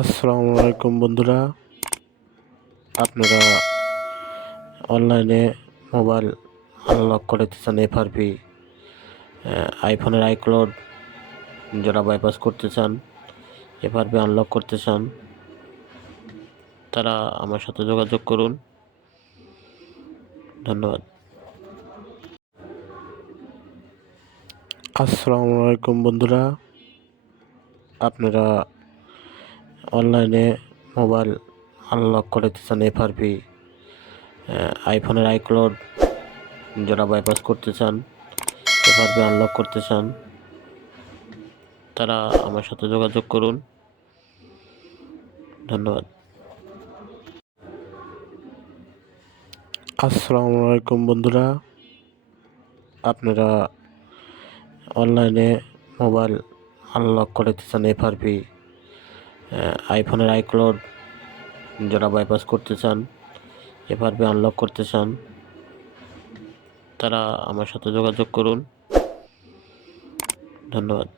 আসসালামু আলাইকুম বন্ধুরা, আপনারা অনলাইনে মোবাইল আনলক করতে চান। এফআরপি আইফোনের আইক্লাউড যারা বাইপাস করতে চান, এফআরপি আনলক করতে চান, তারা আমার সাথে যোগাযোগ করুন। ধন্যবাদ। আসসালামু আলাইকুম বন্ধুরা, আপনারা অনলাইনে মোবাইল আনলক করতে চান। এফআরপি আইফোনের আইক্লাউড যারা বাইপাস করতে চান, এফআরপি আনলক করতে চান, তারা আমার সাথে যোগাযোগ করুন। ধন্যবাদ। আসসালামু আলাইকুম বন্ধুরা, আপনারা অনলাইনে মোবাইল আনলক করতে চান। এফআরপি আইফোনের আইক্লাউড যারা বাইপাস করতে চান, এফআরপি আনলক করতে চান, তারা আমার সাথে যোগাযোগ করুন। ধন্যবাদ।